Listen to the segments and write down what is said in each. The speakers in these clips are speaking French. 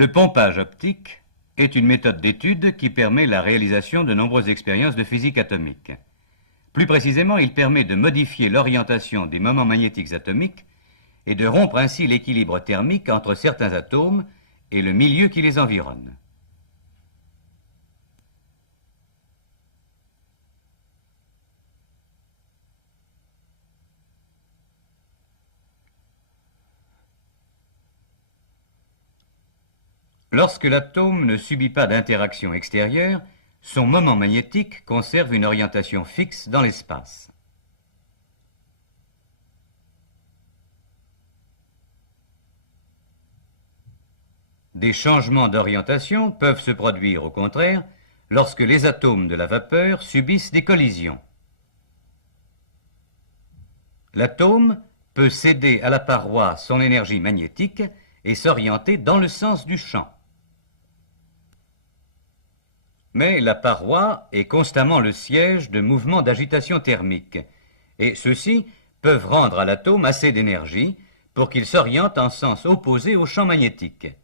Le pompage optique est une méthode d'étude qui permet la réalisation de nombreuses expériences de physique atomique. Plus précisément, il permet de modifier l'orientation des moments magnétiques atomiques et de rompre ainsi l'équilibre thermique entre certains atomes et le milieu qui les environne. Lorsque l'atome ne subit pas d'interaction extérieure, son moment magnétique conserve une orientation fixe dans l'espace. Des changements d'orientation peuvent se produire, au contraire, lorsque les atomes de la vapeur subissent des collisions. L'atome peut céder à la paroi son énergie magnétique et s'orienter dans le sens du champ. Mais la paroi est constamment le siège de mouvements d'agitation thermique, et ceux-ci peuvent rendre à l'atome assez d'énergie pour qu'il s'oriente en sens opposé au champ magnétique.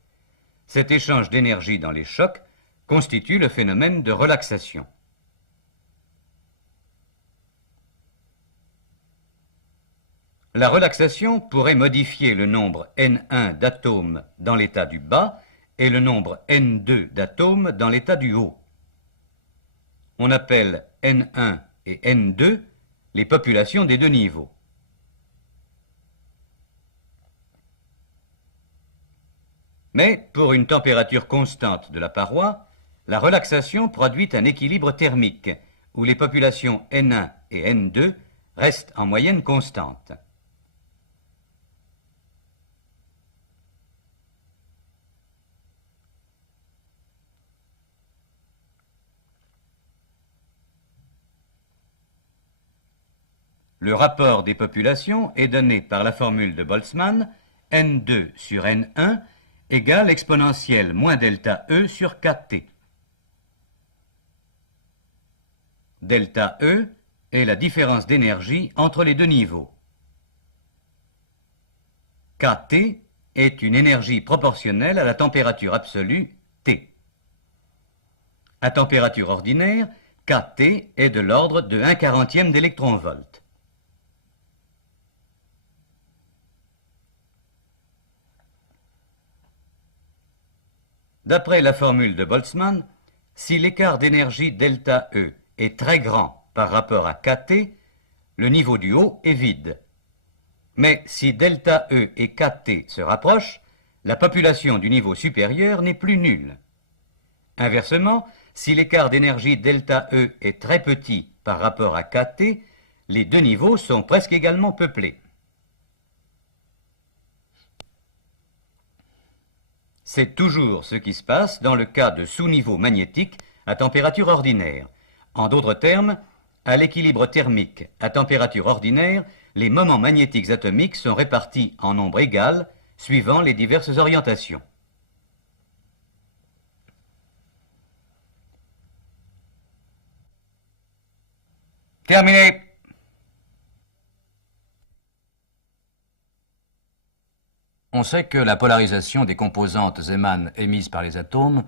Cet échange d'énergie dans les chocs constitue le phénomène de relaxation. La relaxation pourrait modifier le nombre N1 d'atomes dans l'état du bas et le nombre N2 d'atomes dans l'état du haut. On appelle N1 et N2 les populations des deux niveaux. Mais pour une température constante de la paroi, la relaxation produit un équilibre thermique où les populations N1 et N2 restent en moyenne constantes. Le rapport des populations est donné par la formule de Boltzmann, N2 sur N1 égale exponentielle moins delta E sur KT. Delta E est la différence d'énergie entre les deux niveaux. KT est une énergie proportionnelle à la température absolue T. À température ordinaire, KT est de l'ordre de 1/40 d'électron-volt. D'après la formule de Boltzmann, si l'écart d'énergie delta E est très grand par rapport à KT, le niveau du haut est vide. Mais si delta E et KT se rapprochent, la population du niveau supérieur n'est plus nulle. Inversement, si l'écart d'énergie delta E est très petit par rapport à KT, les deux niveaux sont presque également peuplés. C'est toujours ce qui se passe dans le cas de sous-niveaux magnétiques à température ordinaire. En d'autres termes, à l'équilibre thermique à température ordinaire, les moments magnétiques atomiques sont répartis en nombre égal suivant les diverses orientations. Terminé. On sait que la polarisation des composantes Zeeman émises par les atomes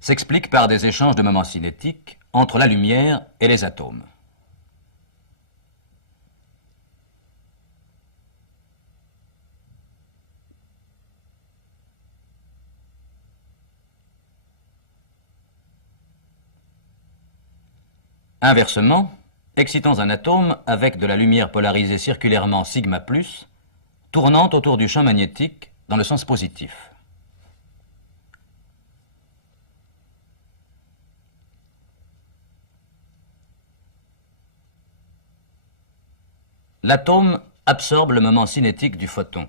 s'explique par des échanges de moments cinétiques entre la lumière et les atomes. Inversement, excitons un atome avec de la lumière polarisée circulairement sigma+, tournant autour du champ magnétique dans le sens positif. L'atome absorbe le moment cinétique du photon,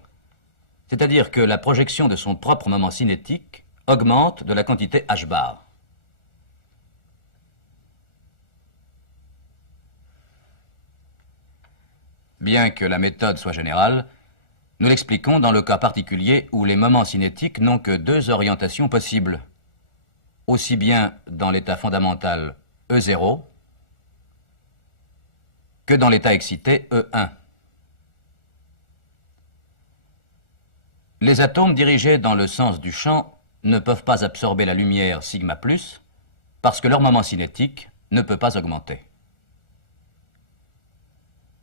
c'est-à-dire que la projection de son propre moment cinétique augmente de la quantité h bar. Bien que la méthode soit générale, nous l'expliquons dans le cas particulier où les moments cinétiques n'ont que deux orientations possibles, aussi bien dans l'état fondamental E0 que dans l'état excité E1. Les atomes dirigés dans le sens du champ ne peuvent pas absorber la lumière sigma plus parce que leur moment cinétique ne peut pas augmenter.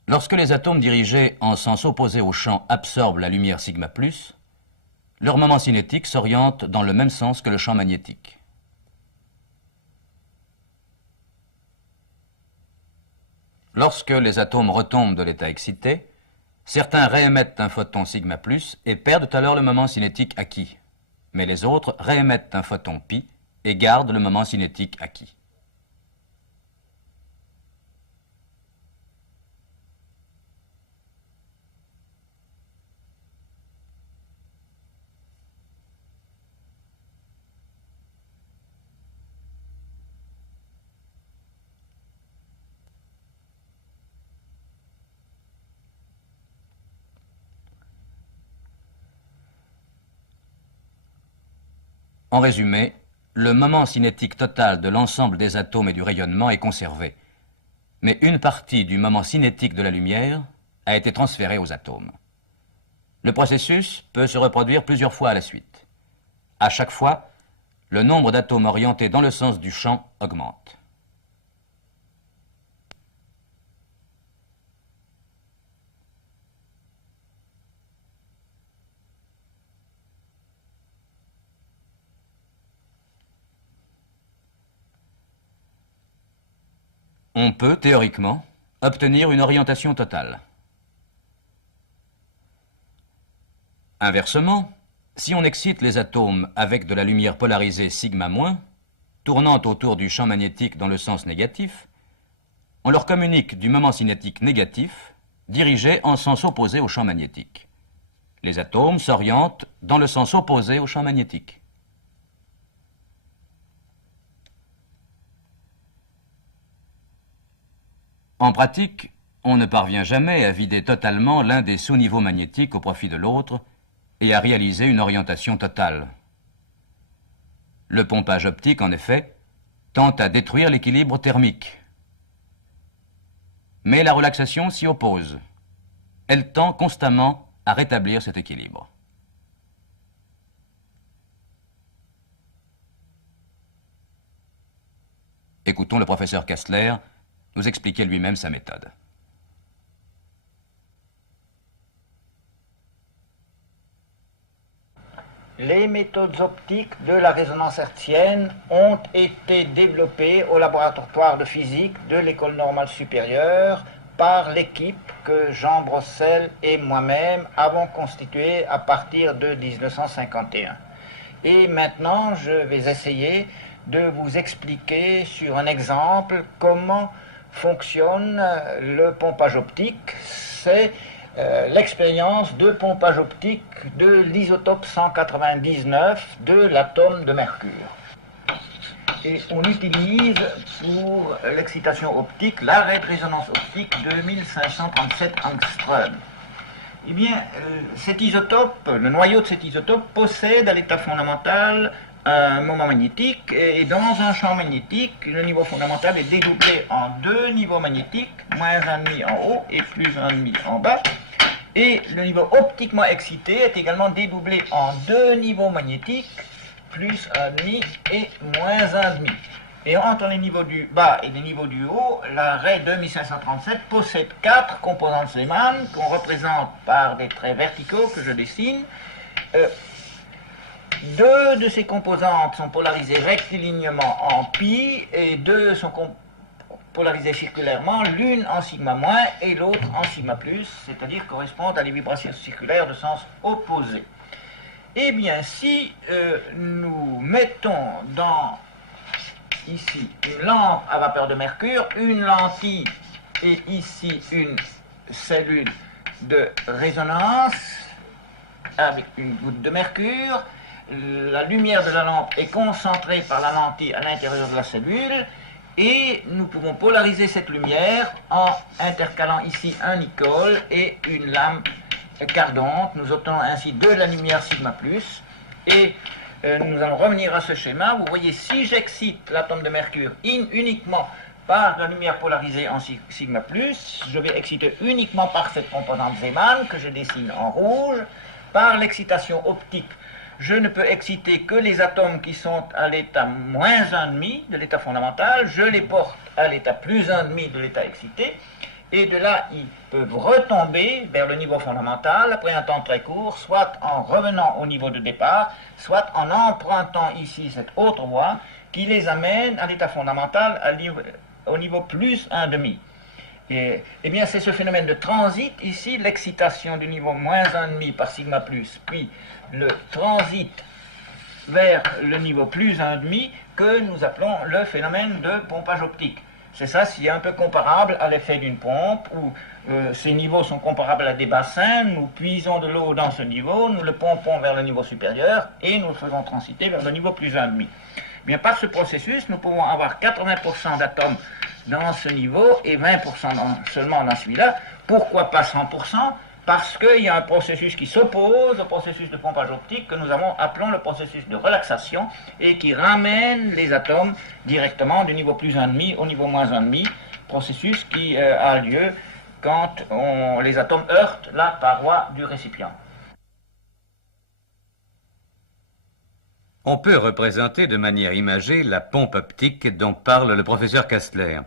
Lorsque les atomes dirigés en sens opposé au champ absorbent la lumière sigma plus, leur moment cinétique s'oriente dans le même sens que le champ magnétique. Lorsque les atomes retombent de l'état excité, certains réémettent un photon sigma plus et perdent alors le moment cinétique acquis, mais les autres réémettent un photon pi et gardent le moment cinétique acquis. En résumé, le moment cinétique total de l'ensemble des atomes et du rayonnement est conservé, mais une partie du moment cinétique de la lumière a été transférée aux atomes. Le processus peut se reproduire plusieurs fois à la suite. À chaque fois, le nombre d'atomes orientés dans le sens du champ augmente. On peut, théoriquement, obtenir une orientation totale. Inversement, si on excite les atomes avec de la lumière polarisée sigma-, tournant autour du champ magnétique dans le sens négatif, on leur communique du moment cinétique négatif dirigé en sens opposé au champ magnétique. Les atomes s'orientent dans le sens opposé au champ magnétique. En pratique, on ne parvient jamais à vider totalement l'un des sous-niveaux magnétiques au profit de l'autre et à réaliser une orientation totale. Le pompage optique, en effet, tend à détruire l'équilibre thermique. Mais la relaxation s'y oppose. Elle tend constamment à rétablir cet équilibre. Écoutons le professeur Kastler nous expliquer lui-même sa méthode. Les méthodes optiques de la résonance hertzienne ont été développées au laboratoire de physique de l'École normale supérieure par l'équipe que Jean Brossel et moi-même avons constituée à partir de 1951. Et maintenant, je vais essayer de vous expliquer sur un exemple comment fonctionne le pompage optique. C'est l'expérience de pompage optique de l'isotope 199 de l'atome de mercure. Et on utilise pour l'excitation optique l'arrêt de résonance optique de 1537 angström. Eh bien, cet isotope, le noyau de cet isotope possède à l'état fondamental un moment magnétique, et dans un champ magnétique, le niveau fondamental est dédoublé en deux niveaux magnétiques, moins 1,5 en haut et plus 1,5 en bas, et le niveau optiquement excité est également dédoublé en deux niveaux magnétiques, plus 1,5 et moins 1,5. Et entre les niveaux du bas et les niveaux du haut, l'arrêt 2537 possède 4 composantes Zeeman qu'on représente par des traits verticaux que je dessine. Deux de ces composantes sont polarisées rectilignement en pi et deux sont polarisées circulairement, l'une en sigma- et l'autre en sigma+, c'est-à-dire correspondent à des vibrations circulaires de sens opposé. Eh bien, si nous mettons dans ici une lampe à vapeur de mercure, une lentille et ici une cellule de résonance avec une goutte de mercure, la lumière de la lampe est concentrée par la lentille à l'intérieur de la cellule et nous pouvons polariser cette lumière en intercalant ici un nickel et une lame cardante. Nous obtenons ainsi de la lumière sigma+, et nous allons revenir à ce schéma. Vous voyez, si j'excite l'atome de mercure uniquement par la lumière polarisée en sigma+, je vais exciter uniquement par cette composante Zeeman que je dessine en rouge. Par l'excitation optique je ne peux exciter que les atomes qui sont à l'état moins 1,5 de l'état fondamental, je les porte à l'état plus 1,5 de l'état excité, et de là, ils peuvent retomber vers le niveau fondamental après un temps très court, soit en revenant au niveau de départ, soit en empruntant ici cette autre voie qui les amène à l'état fondamental au niveau plus 1,5. Et bien, c'est ce phénomène de transit ici, l'excitation du niveau moins 1,5 par sigma plus, puis le transit vers le niveau plus 1,5 que nous appelons le phénomène de pompage optique. C'est ça, c'est un peu comparable à l'effet d'une pompe, où ces niveaux sont comparables à des bassins, nous puisons de l'eau dans ce niveau, nous le pompons vers le niveau supérieur, et nous le faisons transiter vers le niveau plus 1,5. Bien, par ce processus, nous pouvons avoir 80% d'atomes dans ce niveau, et 20% seulement dans celui-là. Pourquoi pas 100%? Parce qu'il y a un processus qui s'oppose au processus de pompage optique que nous appelons le processus de relaxation et qui ramène les atomes directement du niveau plus 1,5 au niveau moins 1,5, processus qui a lieu quand les atomes heurtent la paroi du récipient. On peut représenter de manière imagée la pompe optique dont parle le professeur Kastler.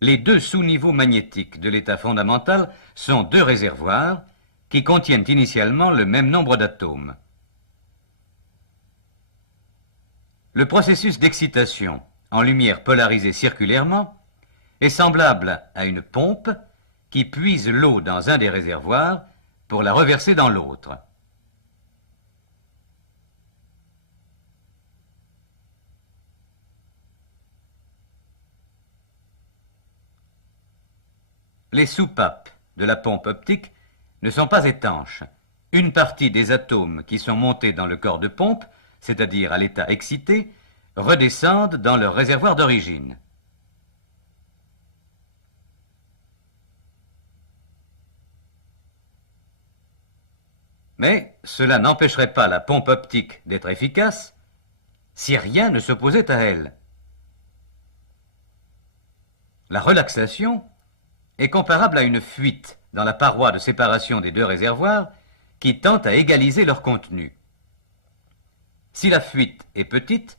Les deux sous-niveaux magnétiques de l'état fondamental sont deux réservoirs qui contiennent initialement le même nombre d'atomes. Le processus d'excitation en lumière polarisée circulairement est semblable à une pompe qui puise l'eau dans un des réservoirs pour la reverser dans l'autre. Les soupapes de la pompe optique ne sont pas étanches. Une partie des atomes qui sont montés dans le corps de pompe, c'est-à-dire à l'état excité, redescendent dans leur réservoir d'origine. Mais cela n'empêcherait pas la pompe optique d'être efficace si rien ne s'opposait à elle. La relaxation est comparable à une fuite dans la paroi de séparation des deux réservoirs qui tend à égaliser leur contenu. Si la fuite est petite,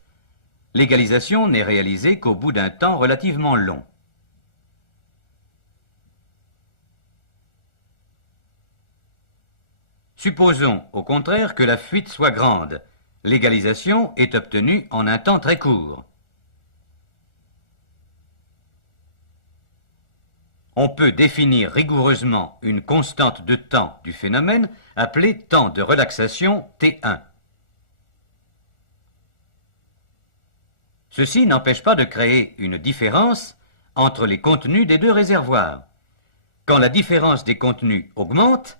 l'égalisation n'est réalisée qu'au bout d'un temps relativement long. Supposons au contraire que la fuite soit grande. L'égalisation est obtenue en un temps très court. On peut définir rigoureusement une constante de temps du phénomène appelée temps de relaxation T1. Ceci n'empêche pas de créer une différence entre les contenus des deux réservoirs. Quand la différence des contenus augmente,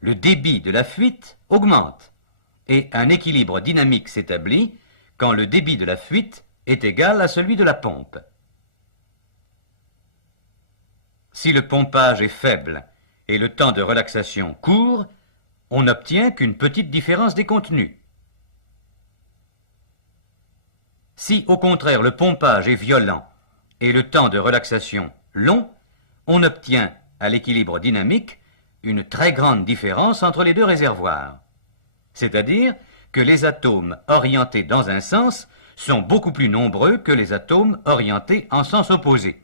le débit de la fuite augmente et un équilibre dynamique s'établit quand le débit de la fuite est égal à celui de la pompe. Si le pompage est faible et le temps de relaxation court, on n'obtient qu'une petite différence des contenus. Si au contraire le pompage est violent et le temps de relaxation long, on obtient à l'équilibre dynamique une très grande différence entre les deux réservoirs. C'est-à-dire que les atomes orientés dans un sens sont beaucoup plus nombreux que les atomes orientés en sens opposé.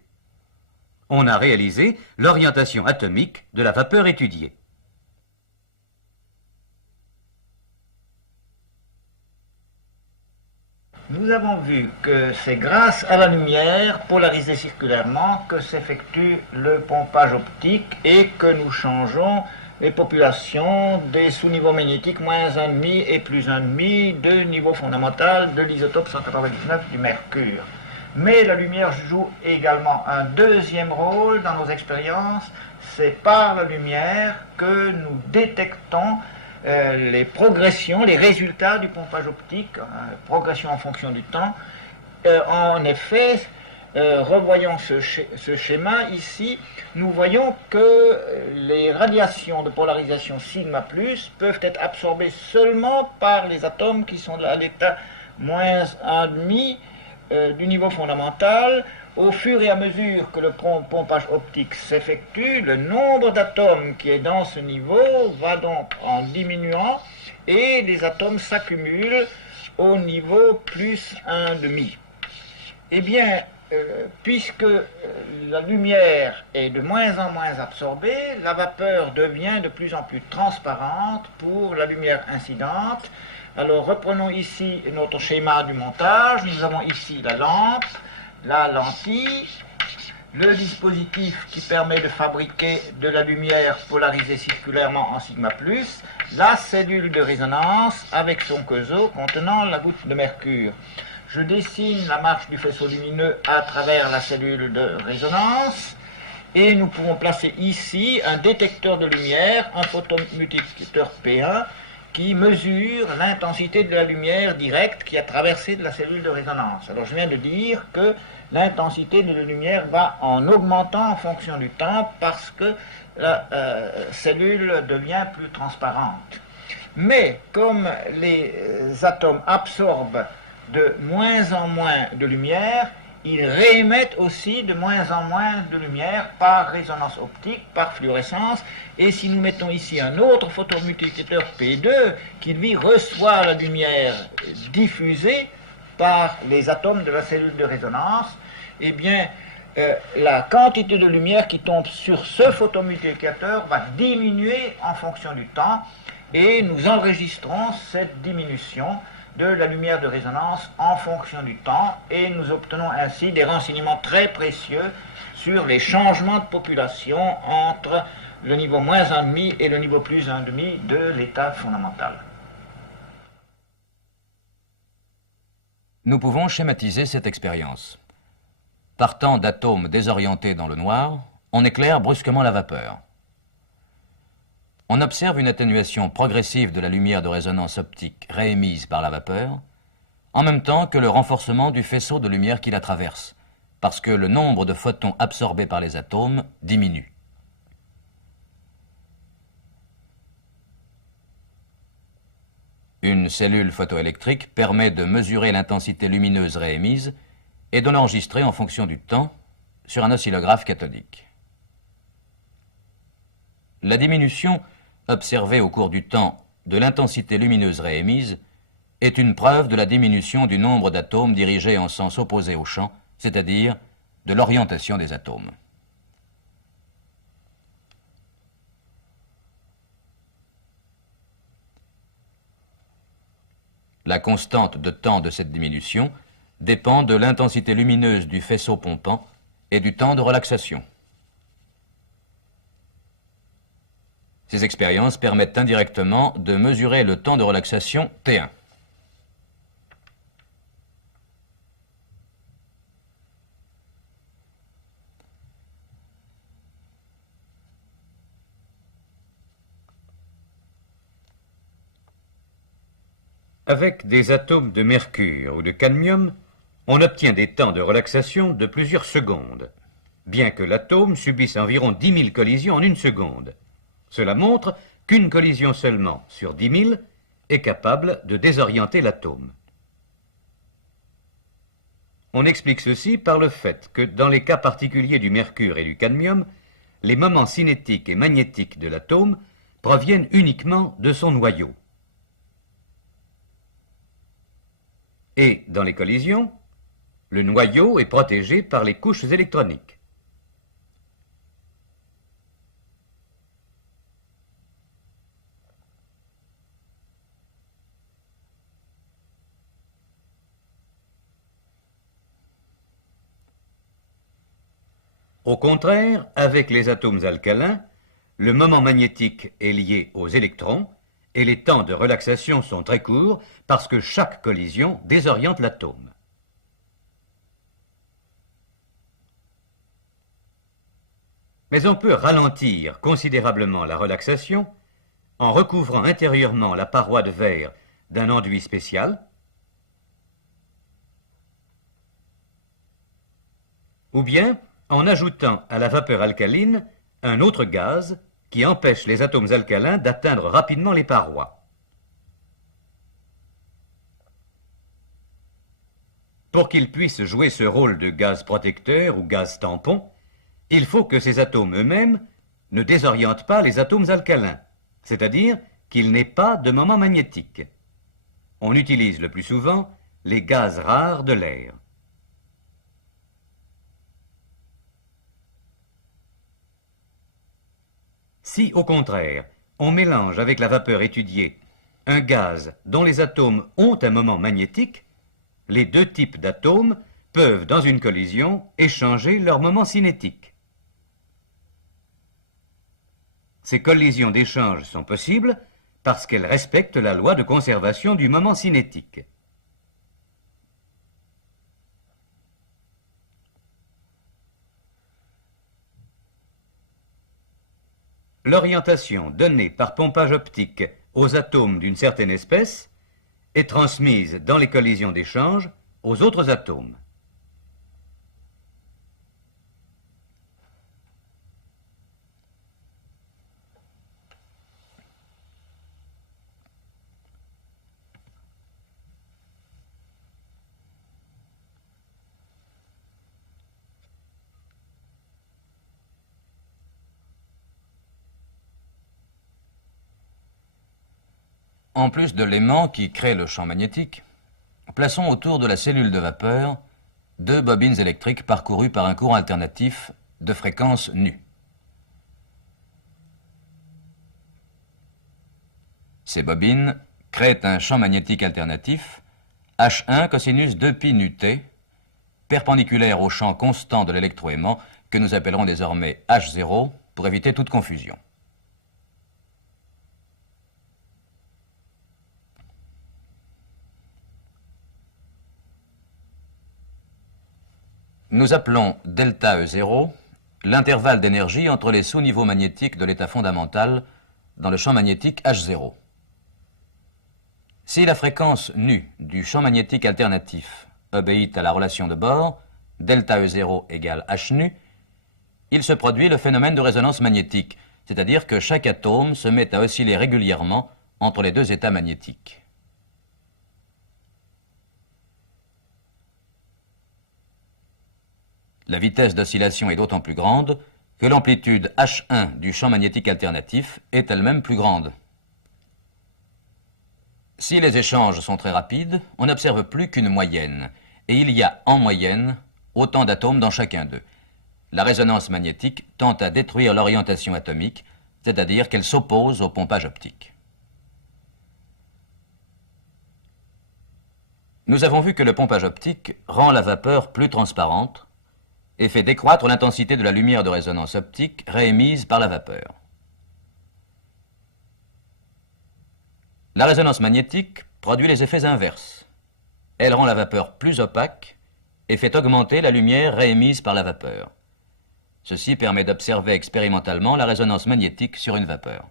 On a réalisé l'orientation atomique de la vapeur étudiée. Nous avons vu que c'est grâce à la lumière polarisée circulairement que s'effectue le pompage optique et que nous changeons les populations des sous-niveaux magnétiques moins 1,5 et plus 1,5 de niveau fondamental de l'isotope 199 du mercure. Mais la lumière joue également un deuxième rôle dans nos expériences. C'est par la lumière que nous détectons les progressions, les résultats du pompage optique, progression en fonction du temps. En effet, revoyons ce schéma ici, nous voyons que les radiations de polarisation sigma plus peuvent être absorbées seulement par les atomes qui sont à l'état moins 1,5 du niveau fondamental. Au fur et à mesure que le pompage optique s'effectue, le nombre d'atomes qui est dans ce niveau va donc en diminuant et les atomes s'accumulent au niveau plus 1,5. Eh bien, puisque la lumière est de moins en moins absorbée, la vapeur devient de plus en plus transparente pour la lumière incidente. Alors reprenons ici notre schéma du montage. Nous avons ici la lampe, la lentille, le dispositif qui permet de fabriquer de la lumière polarisée circulairement en sigma+, la cellule de résonance avec son queusot contenant la goutte de mercure. Je dessine la marche du faisceau lumineux à travers la cellule de résonance et nous pouvons placer ici un détecteur de lumière, un photomultiplicateur P1 qui mesure l'intensité de la lumière directe qui a traversé de la cellule de résonance. Alors je viens de dire que l'intensité de la lumière va en augmentant en fonction du temps parce que la cellule devient plus transparente. Mais comme les atomes absorbent de moins en moins de lumière, ils réémettent aussi de moins en moins de lumière par résonance optique, par fluorescence. Et si nous mettons ici un autre photomultiplicateur P2 qui lui reçoit la lumière diffusée par les atomes de la cellule de résonance, eh bien la quantité de lumière qui tombe sur ce photomultiplicateur va diminuer en fonction du temps et nous enregistrons cette diminution de la lumière de résonance en fonction du temps et nous obtenons ainsi des renseignements très précieux sur les changements de population entre le niveau moins 1,5 et le niveau plus 1,5 de l'état fondamental. Nous pouvons schématiser cette expérience. Partant d'atomes désorientés dans le noir, on éclaire brusquement la vapeur. On observe une atténuation progressive de la lumière de résonance optique réémise par la vapeur, en même temps que le renforcement du faisceau de lumière qui la traverse, parce que le nombre de photons absorbés par les atomes diminue. Une cellule photoélectrique permet de mesurer l'intensité lumineuse réémise et de l'enregistrer en fonction du temps sur un oscillographe cathodique. La diminution observée au cours du temps de l'intensité lumineuse réémise est une preuve de la diminution du nombre d'atomes dirigés en sens opposé au champ, c'est-à-dire de l'orientation des atomes. La constante de temps de cette diminution dépend de l'intensité lumineuse du faisceau pompant et du temps de relaxation. Ces expériences permettent indirectement de mesurer le temps de relaxation T1. Avec des atomes de mercure ou de cadmium, on obtient des temps de relaxation de plusieurs secondes, bien que l'atome subisse environ 10 000 collisions en une seconde. Cela montre qu'une collision seulement sur 10 000 est capable de désorienter l'atome. On explique ceci par le fait que dans les cas particuliers du mercure et du cadmium, les moments cinétiques et magnétiques de l'atome proviennent uniquement de son noyau. Et dans les collisions, le noyau est protégé par les couches électroniques. Au contraire, avec les atomes alcalins, le moment magnétique est lié aux électrons et les temps de relaxation sont très courts parce que chaque collision désoriente l'atome. Mais on peut ralentir considérablement la relaxation en recouvrant intérieurement la paroi de verre d'un enduit spécial ou bien en ajoutant à la vapeur alcaline un autre gaz qui empêche les atomes alcalins d'atteindre rapidement les parois. Pour qu'ils puissent jouer ce rôle de gaz protecteur ou gaz tampon, il faut que ces atomes eux-mêmes ne désorientent pas les atomes alcalins, c'est-à-dire qu'il n'est pas de moment magnétique. On utilise le plus souvent les gaz rares de l'air. Si, au contraire, on mélange avec la vapeur étudiée un gaz dont les atomes ont un moment magnétique, les deux types d'atomes peuvent, dans une collision, échanger leur moment cinétique. Ces collisions d'échange sont possibles parce qu'elles respectent la loi de conservation du moment cinétique. L'orientation donnée par pompage optique aux atomes d'une certaine espèce est transmise dans les collisions d'échange aux autres atomes. En plus de l'aimant qui crée le champ magnétique, plaçons autour de la cellule de vapeur deux bobines électriques parcourues par un courant alternatif de fréquence nue. Ces bobines créent un champ magnétique alternatif H1 cosinus 2π nu t, perpendiculaire au champ constant de l'électroaimant que nous appellerons désormais H0 pour éviter toute confusion. Nous appelons delta E0 l'intervalle d'énergie entre les sous-niveaux magnétiques de l'état fondamental dans le champ magnétique H0. Si la fréquence nue du champ magnétique alternatif obéit à la relation de Bohr, delta E0 égale H nu, il se produit le phénomène de résonance magnétique, c'est-à-dire que chaque atome se met à osciller régulièrement entre les deux états magnétiques. La vitesse d'oscillation est d'autant plus grande que l'amplitude H1 du champ magnétique alternatif est elle-même plus grande. Si les échanges sont très rapides, on n'observe plus qu'une moyenne, et il y a en moyenne autant d'atomes dans chacun d'eux. La résonance magnétique tend à détruire l'orientation atomique, c'est-à-dire qu'elle s'oppose au pompage optique. Nous avons vu que le pompage optique rend la vapeur plus transparente et fait décroître l'intensité de la lumière de résonance optique réémise par la vapeur. La résonance magnétique produit les effets inverses. Elle rend la vapeur plus opaque et fait augmenter la lumière réémise par la vapeur. Ceci permet d'observer expérimentalement la résonance magnétique sur une vapeur.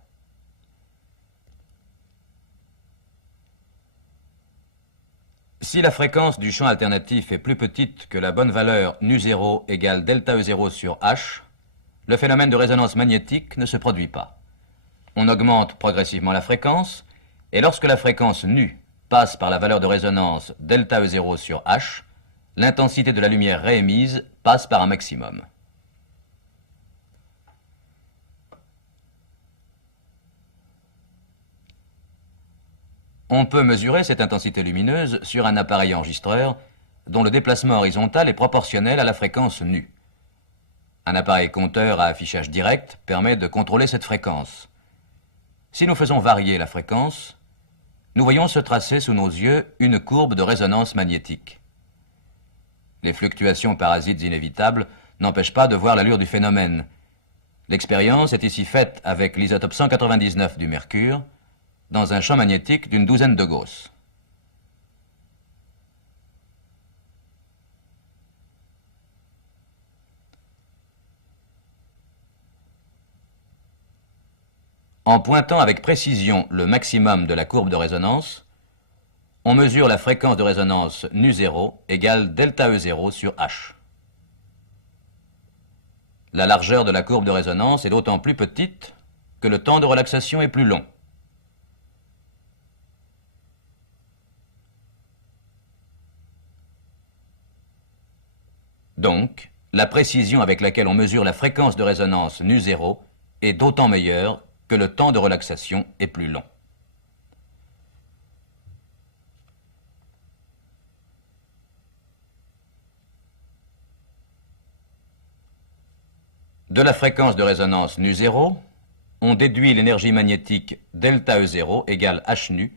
Si la fréquence du champ alternatif est plus petite que la bonne valeur nu0 égale delta E0 sur H, le phénomène de résonance magnétique ne se produit pas. On augmente progressivement la fréquence, et lorsque la fréquence nu passe par la valeur de résonance delta E0 sur H, l'intensité de la lumière réémise passe par un maximum. On peut mesurer cette intensité lumineuse sur un appareil enregistreur dont le déplacement horizontal est proportionnel à la fréquence nue. Un appareil compteur à affichage direct permet de contrôler cette fréquence. Si nous faisons varier la fréquence, nous voyons se tracer sous nos yeux une courbe de résonance magnétique. Les fluctuations parasites inévitables n'empêchent pas de voir l'allure du phénomène. L'expérience est ici faite avec l'isotope 199 du mercure, dans un champ magnétique d'une douzaine de Gauss. En pointant avec précision le maximum de la courbe de résonance, on mesure la fréquence de résonance nu0 égale delta E0 sur H. La largeur de la courbe de résonance est d'autant plus petite que le temps de relaxation est plus long. Donc, la précision avec laquelle on mesure la fréquence de résonance nu0 est d'autant meilleure que le temps de relaxation est plus long. De la fréquence de résonance nu0, on déduit l'énergie magnétique delta E0 égale h nu,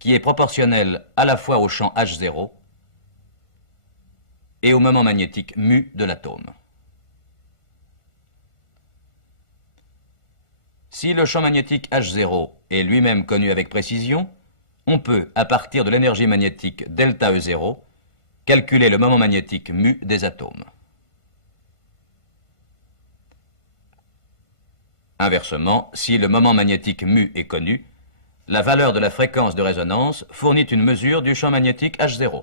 qui est proportionnelle à la fois au champ H0 et au moment magnétique mu de l'atome. Si le champ magnétique H0 est lui-même connu avec précision, on peut, à partir de l'énergie magnétique delta E0, calculer le moment magnétique mu des atomes. Inversement, si le moment magnétique mu est connu, la valeur de la fréquence de résonance fournit une mesure du champ magnétique H0.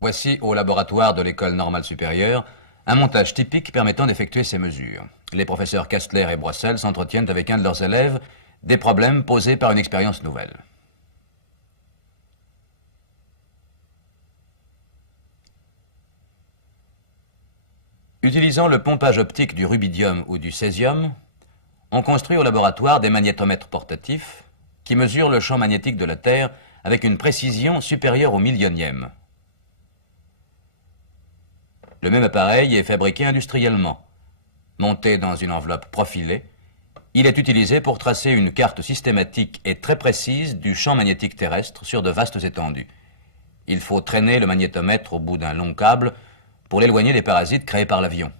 Voici au laboratoire de l'École normale supérieure un montage typique permettant d'effectuer ces mesures. Les professeurs Kastler et Brossel s'entretiennent avec un de leurs élèves des problèmes posés par une expérience nouvelle. Utilisant le pompage optique du rubidium ou du césium, on construit au laboratoire des magnétomètres portatifs qui mesurent le champ magnétique de la Terre avec une précision supérieure au millionième. Le même appareil est fabriqué industriellement. Monté dans une enveloppe profilée, il est utilisé pour tracer une carte systématique et très précise du champ magnétique terrestre sur de vastes étendues. Il faut traîner le magnétomètre au bout d'un long câble pour l'éloigner des parasites créés par l'avion.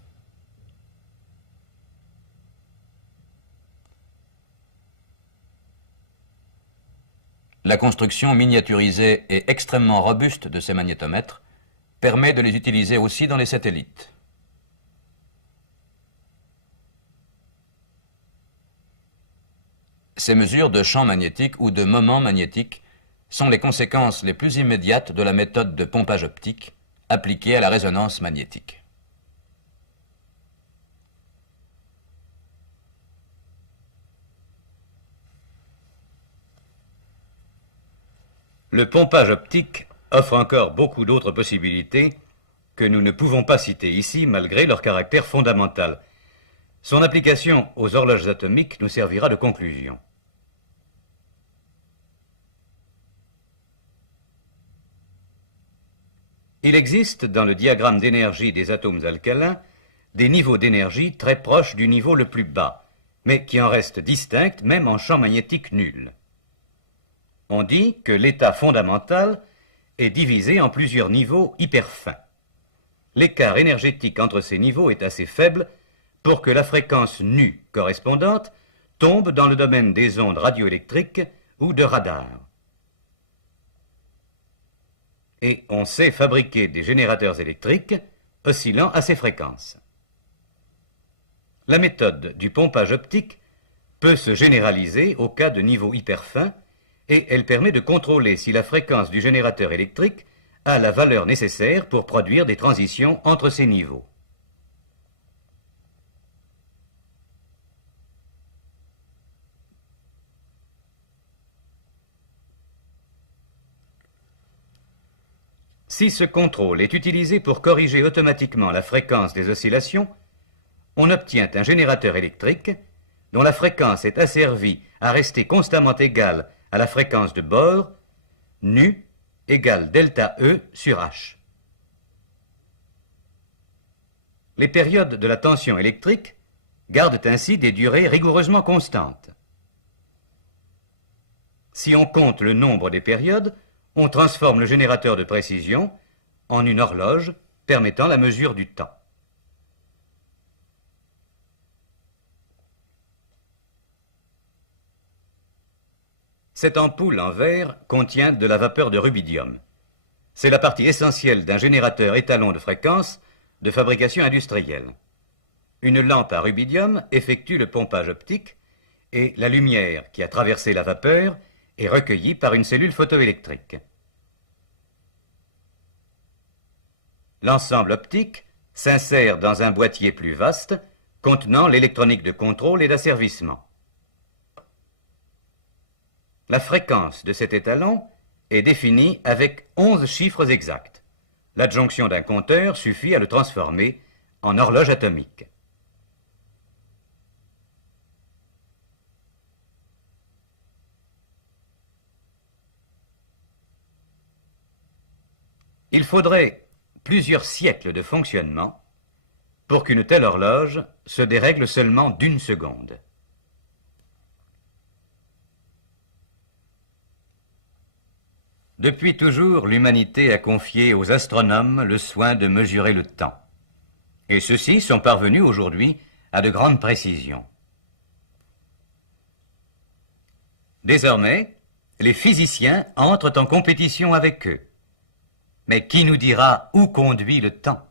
La construction miniaturisée et extrêmement robuste de ces magnétomètres permet de les utiliser aussi dans les satellites. Ces mesures de champ magnétique ou de moment magnétique sont les conséquences les plus immédiates de la méthode de pompage optique appliquée à la résonance magnétique. Le pompage optique offre encore beaucoup d'autres possibilités que nous ne pouvons pas citer ici malgré leur caractère fondamental. Son application aux horloges atomiques nous servira de conclusion. Il existe dans le diagramme d'énergie des atomes alcalins des niveaux d'énergie très proches du niveau le plus bas, mais qui en restent distincts même en champ magnétique nul. On dit que l'état fondamental est divisé en plusieurs niveaux hyper fins. L'écart énergétique entre ces niveaux est assez faible pour que la fréquence nue correspondante tombe dans le domaine des ondes radioélectriques ou de radar. Et on sait fabriquer des générateurs électriques oscillant à ces fréquences. La méthode du pompage optique peut se généraliser au cas de niveaux hyper fins et elle permet de contrôler si la fréquence du générateur électrique a la valeur nécessaire pour produire des transitions entre ces niveaux. Si ce contrôle est utilisé pour corriger automatiquement la fréquence des oscillations, on obtient un générateur électrique dont la fréquence est asservie à rester constamment égale à la fréquence de bord, nu égale delta E sur H. Les périodes de la tension électrique gardent ainsi des durées rigoureusement constantes. Si on compte le nombre des périodes, on transforme le générateur de précision en une horloge permettant la mesure du temps. Cette ampoule en verre contient de la vapeur de rubidium. C'est la partie essentielle d'un générateur étalon de fréquence de fabrication industrielle. Une lampe à rubidium effectue le pompage optique et la lumière qui a traversé la vapeur est recueillie par une cellule photoélectrique. L'ensemble optique s'insère dans un boîtier plus vaste contenant l'électronique de contrôle et d'asservissement. La fréquence de cet étalon est définie avec 11 chiffres exacts. L'adjonction d'un compteur suffit à le transformer en horloge atomique. Il faudrait plusieurs siècles de fonctionnement pour qu'une telle horloge se dérègle seulement d'1 seconde. Depuis toujours, l'humanité a confié aux astronomes le soin de mesurer le temps. Et ceux-ci sont parvenus aujourd'hui à de grandes précisions. Désormais, les physiciens entrent en compétition avec eux. Mais qui nous dira où conduit le temps ?